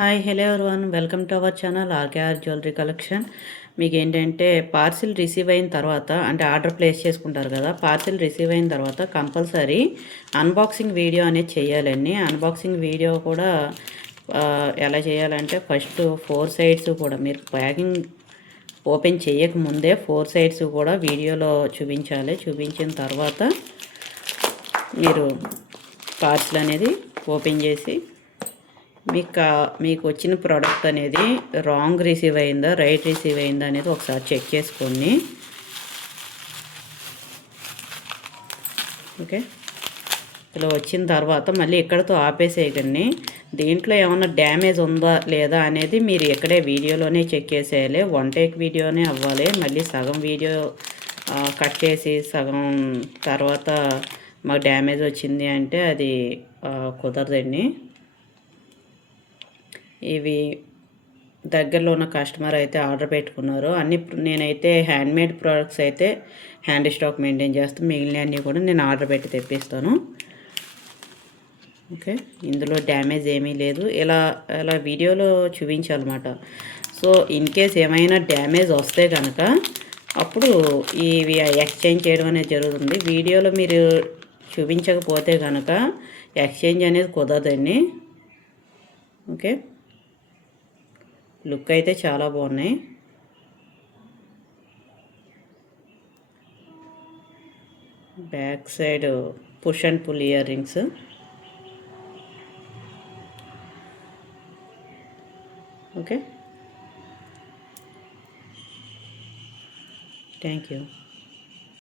Hi hello everyone welcome to our channel RKR jewellery collection. మీకు ఏంటంటే parcel receive అయిన తర్వాత అంటే ఆర్డర్ ప్లేస్ చేసుకుంటారు కదా, పార్సిల్ రిసీవ్ అయిన తర్వాత కంపల్సరీ అన్బాక్సింగ్ వీడియో అనేది చేయాలండి. అన్బాక్సింగ్ వీడియో కూడా ఎలా చేయాలంటే ఫస్ట్ 4 సైడ్స్ కూడా మీరు ప్యాకింగ్ ఓపెన్ చేయకముందే 4 సైడ్స్ కూడా వీడియోలో చూపించాలి. చూపించిన తర్వాత మీరు పార్సిల్ అనేది ఓపెన్ చేసి మీకు వచ్చిన ప్రోడక్ట్ అనేది రాంగ్ రిసీవ్ అయిందా రైట్ రిసీవ్ అయిందా అనేది ఒకసారి చెక్ చేసుకోండి. ఓకే, ఇలా వచ్చిన తర్వాత మళ్ళీ ఎక్కడితో ఆపేసేయకండి. దీంట్లో ఏమైనా డ్యామేజ్ ఉందా లేదా అనేది మీరు ఎక్కడే వీడియోలోనే చెక్ చేసేయాలి. 1 టేక్ వీడియోనే అవ్వాలి. మళ్ళీ సగం వీడియో కట్ చేసి సగం తర్వాత మాకు డ్యామేజ్ వచ్చింది అంటే అది కుదరదండి. ఇవి దగ్గరలో ఉన్న కస్టమర్ అయితే ఆర్డర్ పెట్టుకున్నారు. నేనైతే హ్యాండ్మేడ్ ప్రోడక్ట్స్ అయితే హ్యాండ్ స్టాక్ మెయింటైన్ చేస్తాను. మిగిలినవన్నీ కూడా నేను ఆర్డర్ పెట్టి తెప్పిస్తాను. ఓకే, ఇందులో డ్యామేజ్ ఏమీ లేదు. ఇలా వీడియోలో చూపించాలన్నమాట. సో ఇన్ కేస్ ఏమైనా డ్యామేజ్ వస్తే కనుక అప్పుడు ఇవి ఎక్స్చేంజ్ చేయడం అనేది జరుగుతుంది. వీడియోలో మీరు చూపించకపోతే కనుక ఎక్స్చేంజ్ అనేది కుదరదండి. ఓకే, లుక్ అయితే చాలా బాగున్నాయి. Back side push and pull earrings. Okay, thank you.